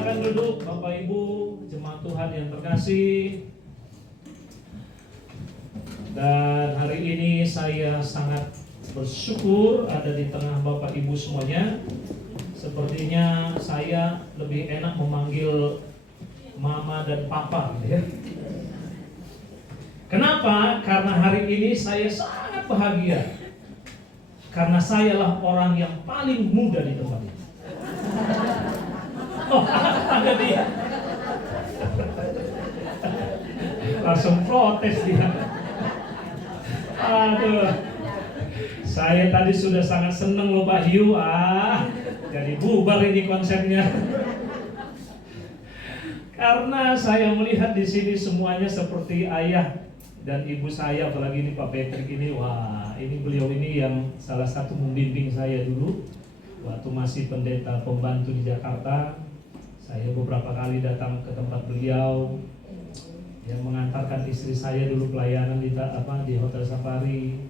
Silakan duduk Bapak Ibu, jemaat Tuhan yang terkasih. Dan hari ini saya sangat bersyukur ada di tengah Bapak Ibu semuanya. Sepertinya saya lebih enak memanggil Mama dan Papa ya. Kenapa? Karena hari ini saya sangat bahagia. Karena sayalah orang yang paling muda di tempat ini. Oh, ada dia. Langsung protes dia. Aduh. Saya tadi sudah sangat senang loh Pak Hiu. Jadi bubar ini konsepnya. Karena saya melihat di sini semuanya seperti ayah dan ibu saya, apalagi ini Pak Patrick ini. Wah, ini beliau ini yang salah satu membimbing saya dulu waktu masih pendeta pembantu di Jakarta. Saya beberapa kali datang ke tempat beliau, yang mengantarkan istri saya dulu pelayanan di Hotel Safari.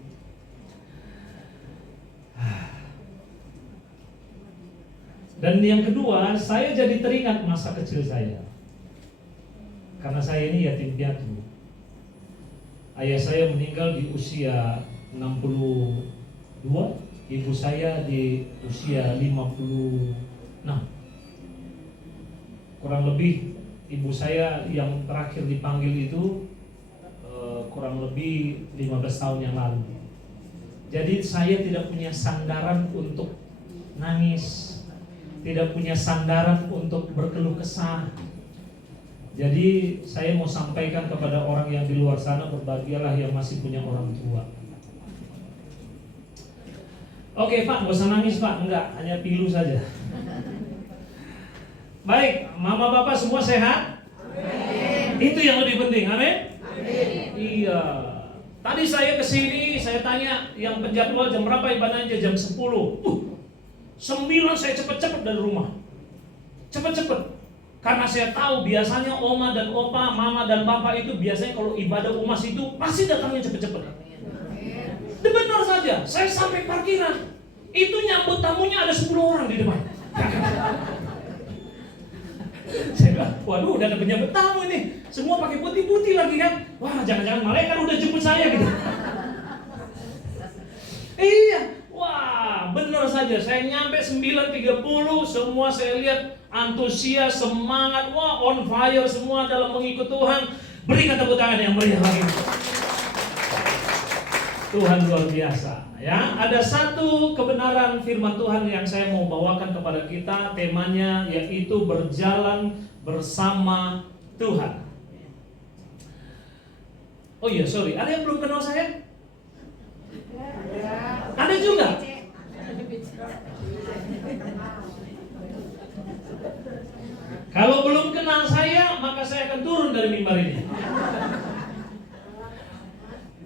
Dan yang kedua, saya jadi teringat masa kecil saya. Karena saya ini yatim piatu. Ayah saya meninggal di usia 62, ibu saya di usia 56. Kurang lebih ibu saya yang terakhir dipanggil itu kurang lebih 15 tahun yang lalu. Jadi saya tidak punya sandaran untuk nangis, tidak punya sandaran untuk berkeluh kesah. Jadi saya mau sampaikan kepada orang yang di luar sana, berbahagialah yang masih punya orang tua. Oke Pak, gak usah nangis Pak, enggak, hanya pilu saja. Baik, Mama Bapak semua sehat? Amin. Itu yang lebih penting, amin? Amin. Iya. Tadi saya kesini, saya tanya yang penjadwal jam berapa ibadahnya, jam 10. 9 saya cepet-cepet dari rumah. Cepet-cepet. Karena saya tahu biasanya Oma dan Opa, Mama dan Bapak itu biasanya kalau ibadah umas itu pasti datangnya cepet-cepet. Benar saja, saya sampai parkiran. Itu nyambut tamunya ada 10 orang di depan. Saya bilang, waduh udah ada penyambut tamu ini. Semua pakai putih-putih lagi kan. Wah, jangan-jangan malaikat udah jemput saya gitu. Iya, wah benar saja. Saya nyampe 9.30, semua saya lihat antusias, semangat, wah on fire semua dalam mengikut Tuhan. Berikan tepuk tangan yang meriah lagi. Tuhan luar biasa ya. Ada satu kebenaran firman Tuhan yang saya mau bawakan kepada kita. Temanya yaitu berjalan bersama Tuhan. Oh iya, sorry, ada yang belum kenal saya? Ada juga? Kalau belum kenal saya, maka saya akan turun dari mimbar ini.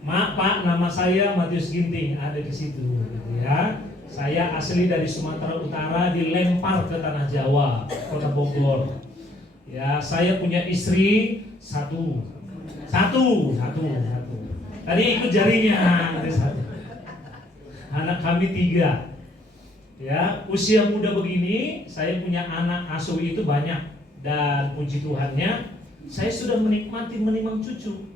Mak, Pak, nama saya Matius Ginting, ada di situ, ya. Saya asli dari Sumatera Utara, dilempar ke tanah Jawa, Kota Bogor. Ya, saya punya istri satu. Tadi ikut jarinya, satu. Anak kami 3. Ya, usia muda begini, saya punya anak asuh itu banyak, dan puji Tuhannya, saya sudah menikmati menimang cucu.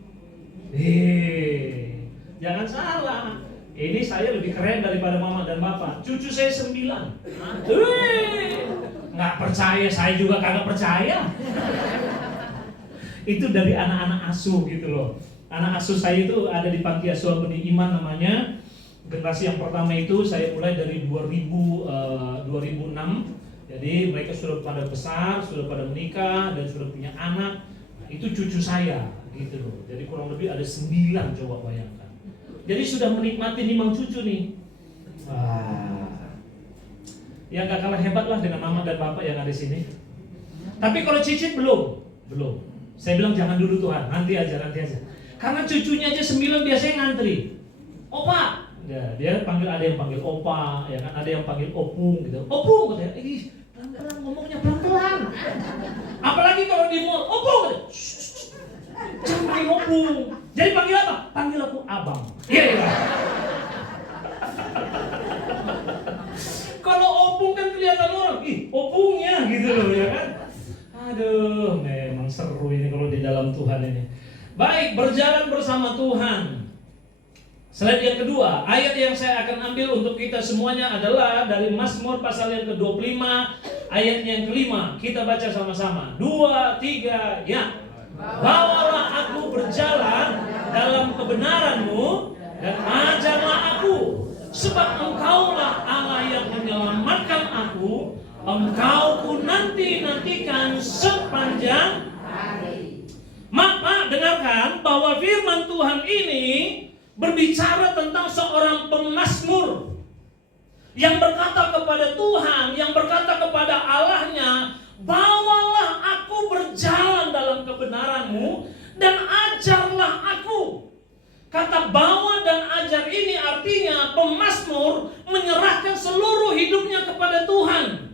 Jangan salah. Ini saya lebih keren daripada Mama dan Bapak. Cucu saya 9. Nggak percaya, saya juga kagak percaya. Itu dari anak-anak asuh gitu loh. Anak asuh saya itu ada di Panti Asuhan Benih Iman namanya. Generasi yang pertama itu saya mulai dari 2006. Jadi mereka sudah pada besar, sudah pada menikah dan sudah punya anak. Nah, itu cucu saya. Gitu loh. Jadi kurang lebih ada 9, coba bayangkan. Jadi sudah menikmati nimang cucu nih. Ya gak kalah hebat lah dengan Mama dan Bapak yang ada di sini. Tapi kalau cicit belum. Saya bilang jangan dulu Tuhan, nanti aja. Karena cucunya aja 9 biasanya ngantri. Opa, ya, dia panggil, ada yang panggil Opa, ya kan, ada yang panggil Opung gitu. Opung katanya, pelan-pelan ngomongnya pelan-pelan. Apalagi kalau di mall, Opung katanya. Jangan panggil Opung. Jadi panggil apa? Panggil aku Abang. Iya. Kalau Opung kan kelihatan orang, Opungnya gitu loh ya kan. Aduh, memang seru ini kalau di dalam Tuhan ini. Baik, berjalan bersama Tuhan. Slide yang kedua, ayat yang saya akan ambil untuk kita semuanya adalah dari Mazmur pasal yang ke-25, ayat yang kelima. Kita baca sama-sama. 2, 3, ya. Bawalah aku berjalan dalam kebenaran-Mu dan ajarlah aku, sebab Engkaulah Allah yang menyelamatkan aku. Engkau ku nanti-nantikan sepanjang hari. Maka dengarkan bahwa firman Tuhan ini berbicara tentang seorang pemazmur yang berkata kepada Tuhan, yang berkata kepada Allahnya, bawalah aku berjalan dalam kebenaran-Mu dan ajarlah aku. Kata bawa dan ajar ini artinya pemazmur menyerahkan seluruh hidupnya kepada Tuhan.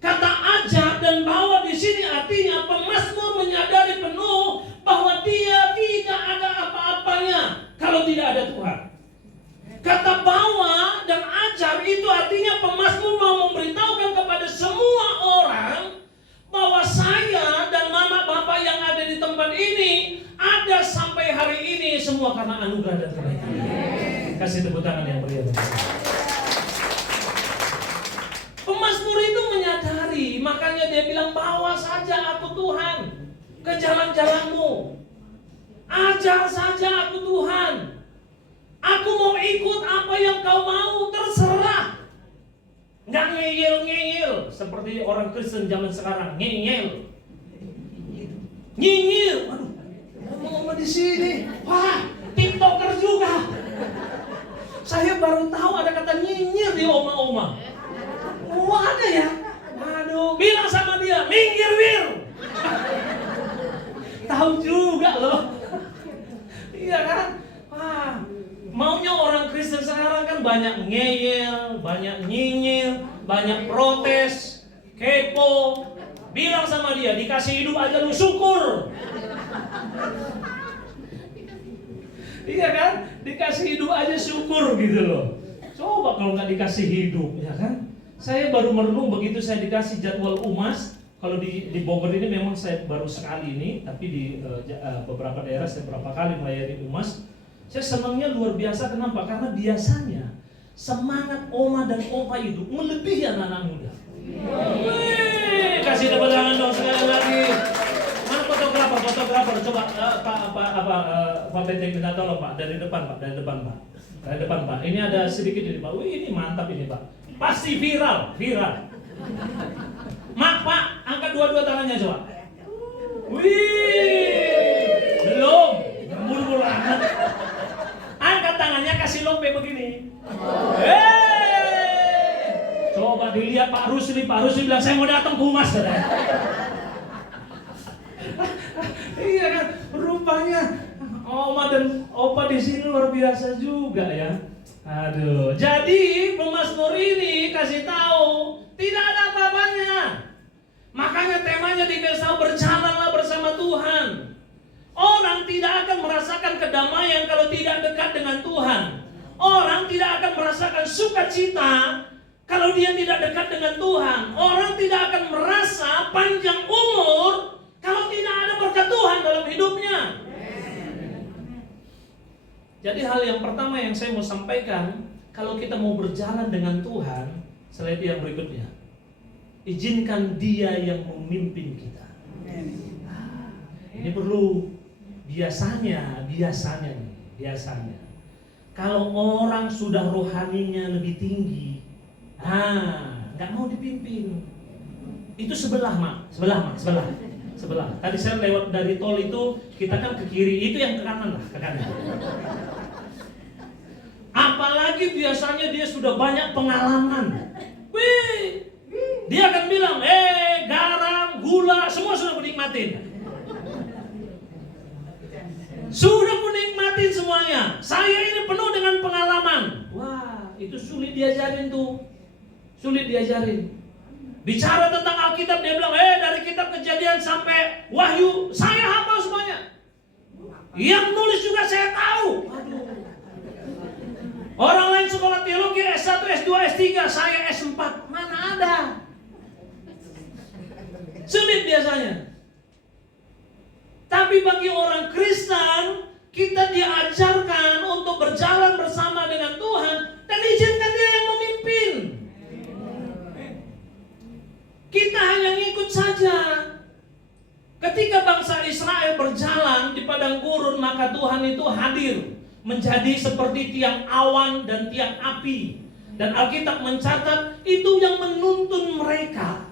Kata ajar dan bawa di sini artinya pemazmur menyadari penuh bahwa dia tidak ada apa-apanya kalau tidak ada Tuhan. Kata bawa dan ajar itu artinya pemazmur mau memberitahukan kepada semua orang bahwa saya dan mama bapak yang ada di tempat ini ada sampai hari ini semua karena anugerah dan kebaikan. Kasih tepuk tangan yang meriah. Pemazmur itu menyadari, makanya dia bilang bawa saja aku Tuhan ke jalan-jalan-Mu. Ajar saja aku Tuhan. Aku mau ikut apa yang Kau mau, terserah. Nggak ngeyel-ngeyel seperti orang Kristen zaman sekarang, ngeyel. Nyinyir. Waduh, ngomong di sini. Wah, TikToker juga. Saya baru tahu ada kata nyinyir di oma-oma. Wah, ada ya? Waduh, bilang sama dia, minggir Wir. Tahu juga loh. Iya kan? Wah, maunya orang Kristen sekarang kan banyak ngeyel, banyak nyinyir, banyak protes, kepo. Bilang sama dia, dikasih hidup aja lu syukur. Iya kan? Dikasih hidup aja syukur gitu loh. Coba kalau nggak dikasih hidup, ya kan? Saya baru merenung begitu saya dikasih jadwal UMAS. Kalau di Bogor ini memang saya baru sekali ini, tapi di beberapa daerah saya berapa kali melayani UMAS. Saya senangnya luar biasa. Kenapa? Karena biasanya semangat oma dan opa itu melebihi anak-anak muda. Kasih tepuk tangan dong sekali lagi. Mana fotografer? Coba Pak Benteng minta tolong Pak dari depan Pak. Ini ada sedikit ini Pak. Wih, ini mantap ini Pak. Pasti viral. Pak, angkat dua-dua tangannya coba. Wih, belum, buru-buru angkat. Angkat tangannya, kasih lope begini. Coba dilihat Pak Rusli bilang saya mau datang ke Humas. Iya kan, rupanya oma dan opa di sini luar biasa juga ya. Aduh, jadi pemazmur ini kasih tahu tidak ada apa-apanya. Makanya temanya dikasih berjalanlah bersama Tuhan. Orang tidak akan merasakan kedamaian kalau tidak dekat dengan Tuhan. Orang tidak akan merasakan sukacita kalau dia tidak dekat dengan Tuhan. Orang tidak akan merasa panjang umur kalau tidak ada berkat Tuhan dalam hidupnya. Jadi hal yang pertama yang saya mau sampaikan, kalau kita mau berjalan dengan Tuhan, slide yang berikutnya, izinkan Dia yang memimpin kita. Ini perlu biasanya. Kalau orang sudah rohaninya lebih tinggi, nggak mau dipimpin. Itu sebelah. Tadi saya lewat dari tol itu, kita kan ke kiri, itu yang ke kanan lah, ke kanan. Apalagi biasanya dia sudah banyak pengalaman. Dia akan bilang, garam, gula, semua sudah menikmatin. Sudah menikmatin semuanya. Saya ini penuh dengan pengalaman. Wah, itu sulit diajarin tuh. Bicara tentang Alkitab, dia bilang, dari kitab Kejadian sampai Wahyu, saya hafal semuanya. Yang nulis juga saya tahu. Orang lain sekolah teologi S1, S2, S3, saya S4. Mana ada? Sulit biasanya. Tapi bagi orang Kristen, kita diajarkan untuk berjalan bersama dengan Tuhan dan izinkan Dia yang memimpin. Kita hanya ngikut saja. Ketika bangsa Israel berjalan di padang gurun, maka Tuhan itu hadir menjadi seperti tiang awan dan tiang api. Dan Alkitab mencatat itu yang menuntun mereka,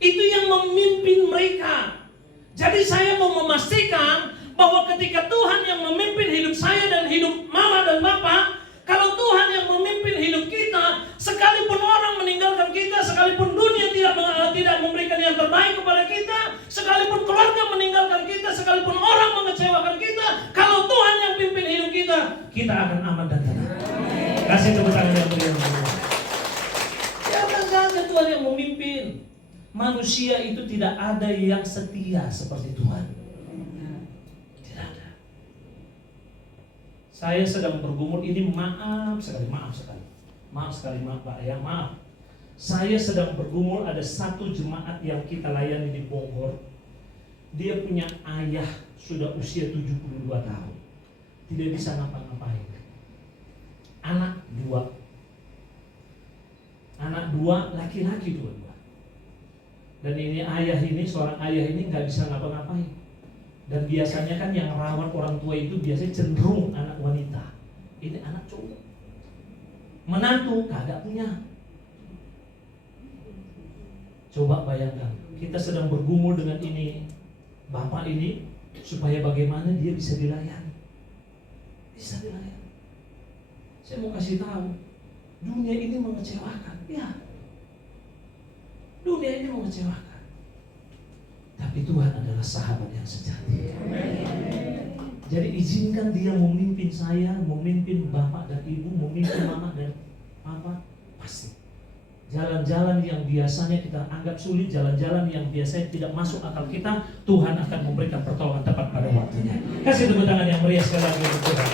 itu yang memimpin mereka. Jadi saya mau memastikan bahwa ketika Tuhan yang memimpin hidup saya dan hidup mama dan bapak, kalau Tuhan yang memimpin hidup kita, sekalipun orang meninggalkan kita, sekalipun dunia tidak memberikan yang terbaik kepada kita, sekalipun keluarga meninggalkan kita, sekalipun orang mengecewakan kita, kalau Tuhan yang pimpin hidup kita akan aman dan tenang. Kasih tepuk tangan yang meriah. Jangan saja Tuhan yang memimpin. Manusia itu tidak ada yang setia seperti Tuhan. Tidak ada. Saya sedang bergumul ini, maaf sekali Pak ya, maaf. Saya sedang bergumul, ada satu jemaat yang kita layani di Bogor. Dia punya ayah sudah usia 72 tahun. Tidak bisa ngapa-ngapain. Anak dua, laki-laki dua. Dan ini seorang ayah ini nggak bisa ngapa-ngapain. Dan biasanya kan yang rawat orang tua itu biasanya cenderung anak wanita. Ini anak cowok. Menantu kagak punya. Coba bayangkan, kita sedang bergumul dengan ini, bapak ini, supaya bagaimana dia bisa dilayani. Bisa dilayani. Saya mau kasih tahu, dunia ini mengecewakan. Ya, dunia ini mengecewakan. Tapi Tuhan adalah sahabat yang sejati. Jadi izinkan Dia memimpin saya, memimpin bapak dan ibu, memimpin mama dan papa. Pasti jalan-jalan yang biasanya kita anggap sulit, jalan-jalan yang biasanya tidak masuk akal kita, Tuhan akan memberikan pertolongan tepat pada waktunya. Kasih tepuk tangan yang meriah sekali lagi untuk Tuhan.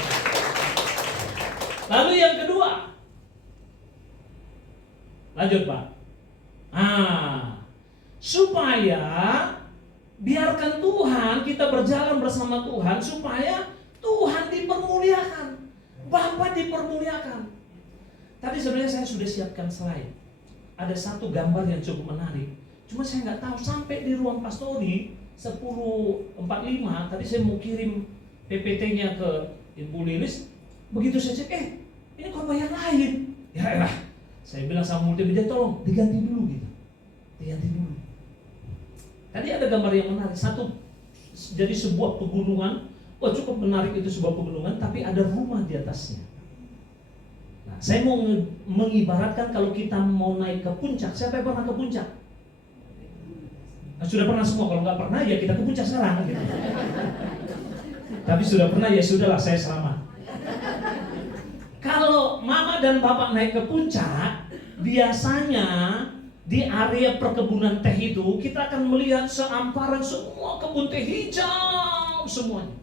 Lalu yang kedua, lanjut Pak. Supaya biarkan Tuhan, kita berjalan bersama Tuhan, supaya Tuhan dipermuliakan, Bapa dipermuliakan. Tadi sebenarnya saya sudah siapkan slide. Ada satu gambar yang cukup menarik. Cuma saya nggak tahu, sampai di ruang pastori 10.45 tadi saya mau kirim PPT-nya ke Ibu Lilis. Begitu saya cek, ini korban yang lain. Ya elah, saya bilang sama multimedia, tolong diganti dulu gitu. Diganti dulu. Tadi ada gambar yang menarik. Satu, jadi sebuah pegunungan. Cukup menarik itu sebuah pegunungan, tapi ada rumah di atasnya. Nah, saya mau mengibaratkan kalau kita mau naik ke puncak. Siapa yang pernah ke puncak? Nah, sudah pernah semua. Kalau nggak pernah ya kita ke puncak sekarang gitu. Tapi sudah pernah ya sudahlah, saya selamat. Kalau mama dan bapak naik ke puncak, biasanya di area perkebunan teh itu kita akan melihat seamparan semua kebun teh hijau semuanya.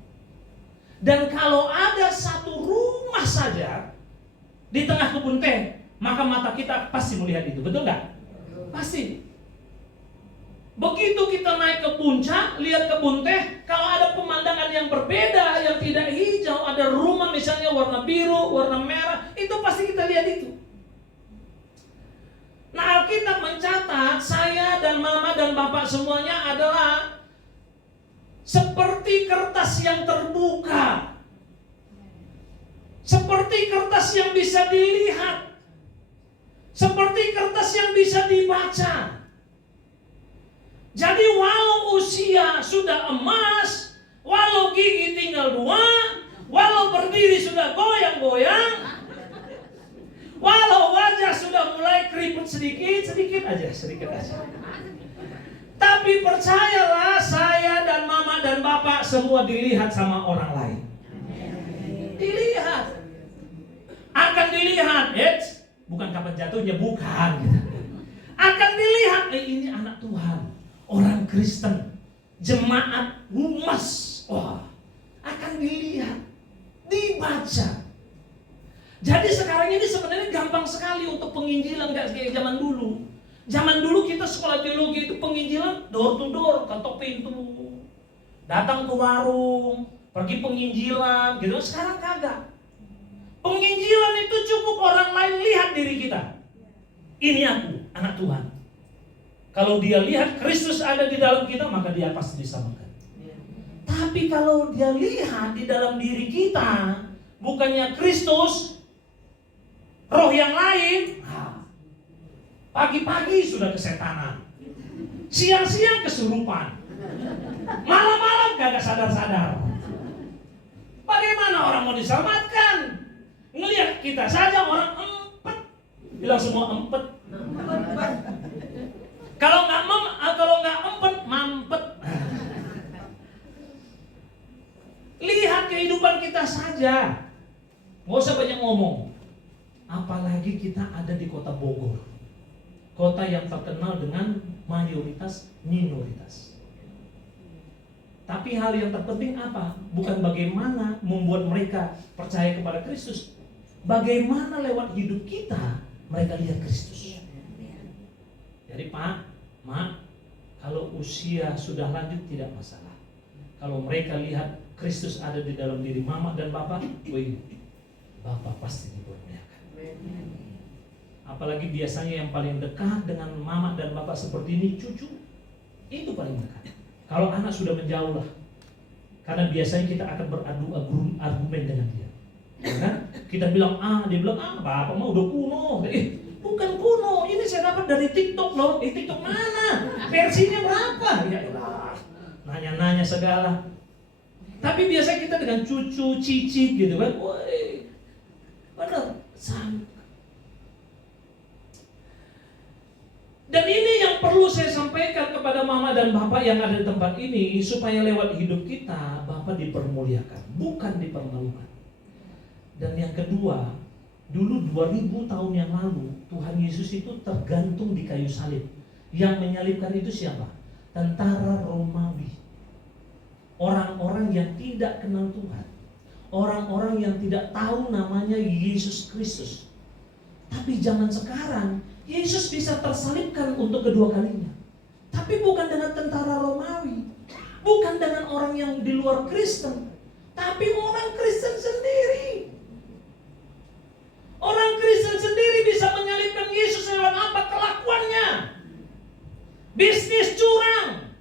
Dan kalau ada satu rumah saja di tengah kebun teh, maka mata kita pasti melihat itu, betul nggak? Pasti. Begitu kita naik ke puncak, lihat kebun teh, kalau ada pemandangan yang berbeda, yang tidak hijau, ada rumah misalnya warna biru, warna merah, itu pasti kita lihat itu. Nah, Alkitab mencatat saya dan mama dan bapak semuanya adalah seperti kertas yang terbuka, seperti kertas yang bisa dilihat, seperti kertas yang bisa dibaca. Jadi walau usia sudah emas, walau gigi tinggal 2, walau berdiri sudah goyang-goyang, walau wajah sudah mulai keriput sedikit aja. Tapi percayalah, saya dan mama dan bapak semua dilihat sama orang lain. Dilihat. Akan dilihat, bukan kapan jatuhnya, bukan gitu. Akan dilihat, ini anak Tuhan, orang Kristen, jemaat humas. Akan dilihat, dibaca. Jadi sekarang ini sebenarnya gampang sekali untuk penginjilan, gak kayak zaman dulu. Zaman dulu kita sekolah teologi itu penginjilan door to door, ketok pintu, datang ke warung, pergi penginjilan gitu. Sekarang kagak. Penginjilan itu cukup orang lain lihat diri kita. Ini aku, anak Tuhan. Kalau dia lihat Kristus ada di dalam kita, maka dia pasti disamakan. Tapi kalau dia lihat di dalam diri kita bukannya Kristus, roh yang lain, pagi-pagi sudah kesetanan, siang-siang kesurupan, malam-malam kagak sadar-sadar. Bagaimana orang mau diselamatkan? Ngelihat kita saja orang empet, bilang semua empet. Kalau nggak empet, mampet. Lihat kehidupan kita saja, nggak usah banyak ngomong. Apalagi kita ada di kota Bogor, kota yang terkenal dengan mayoritas minoritas. Tapi hal yang terpenting apa? Bukan bagaimana membuat mereka percaya kepada Kristus, bagaimana lewat hidup kita mereka lihat Kristus. Jadi Pak, Mak, kalau usia sudah lanjut tidak masalah. Kalau mereka lihat Kristus ada di dalam diri Mama dan Bapak, wih, Bapak pasti dimuliakan. Apalagi biasanya yang paling dekat dengan Mama dan Bapak seperti ini, cucu, itu paling dekat. Kalau anak sudah menjauh lah, karena biasanya kita akan beradu argumen dengan dia. Kan? Kita bilang A, dia bilang A, Bapak mah udah kuno. Bukan kuno, ini saya dapat dari TikTok loh. TikTok mana? Versinya berapa? Ya Allah, nanya-nanya segala. Tapi biasa kita dengan cucu, cicit gitu kan. Woi, benar. Dan ini yang perlu saya sampaikan kepada Mama dan Bapak yang ada di tempat ini, supaya lewat hidup kita Bapak dipermuliakan, bukan dipermalukan. Dan yang kedua, dulu 2000 tahun yang lalu Tuhan Yesus itu tergantung di kayu salib. Yang menyalibkan itu siapa? Tentara Romawi. Orang-orang yang tidak kenal Tuhan, orang-orang yang tidak tahu namanya Yesus Kristus. Tapi zaman sekarang Yesus bisa tersalibkan untuk kedua kalinya. Tapi bukan dengan tentara Romawi, bukan dengan orang yang di luar Kristen, tapi orang Kristen sendiri. Orang Kristen sendiri bisa menyalibkan Yesus lewat apa? Kelakuannya. Bisnis curang,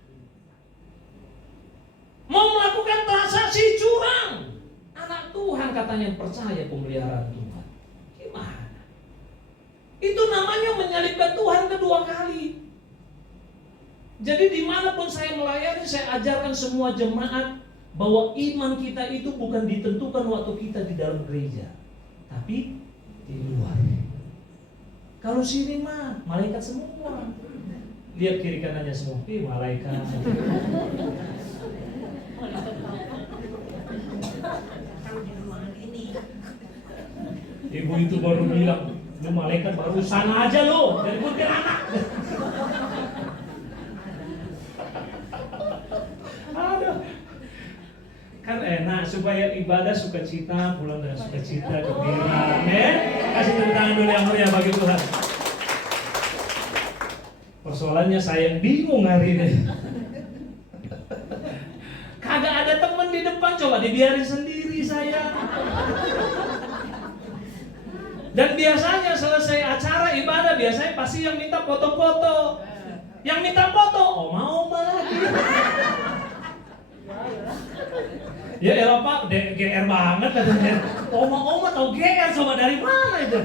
mau melakukan transaksi curang. Anak Tuhan katanya percaya pemeliharaan Tuhan. Gimana? Itu namanya menyalibkan Tuhan kedua kali. Jadi dimanapun saya melayani, saya ajarkan semua jemaat bahwa iman kita itu bukan ditentukan waktu kita di dalam gereja, tapi di luar. Kalau sini mah malaikat semua. Lihat kiri kanannya semua, malaikat. Ibu itu baru bilang, lu malaikat baru sana aja lo, dari kuntilanak. Aduh. Kan enak supaya ibadah sukacita, pulang dengan sukacita, gembira. Kasih tepuk tangan dulu yang meriah bagi Tuhan. Persoalannya saya bingung hari ini. Kagak ada teman di depan, coba dibiarin sendiri saya. Dan biasanya selesai acara ibadah, biasanya pasti yang minta foto-foto. Yang minta foto, oma-oma lagi. Ya elah Pak, GR banget katanya. Oma-oma tau GR, coba dari mana itu?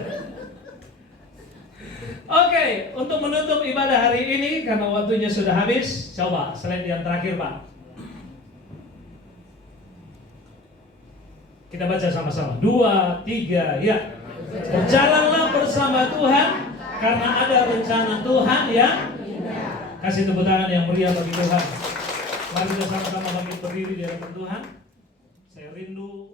Oke, untuk menutup ibadah hari ini, karena waktunya sudah habis, coba slide yang terakhir Pak. Kita baca sama-sama. 2, 3, ya. Berjalanlah bersama Tuhan, karena ada rencana Tuhan yang indah. Kasih tepuk tangan yang meriah bagi Tuhan. Mari kita sama-sama bangkit berdiri di hadapan Tuhan. Saya rindu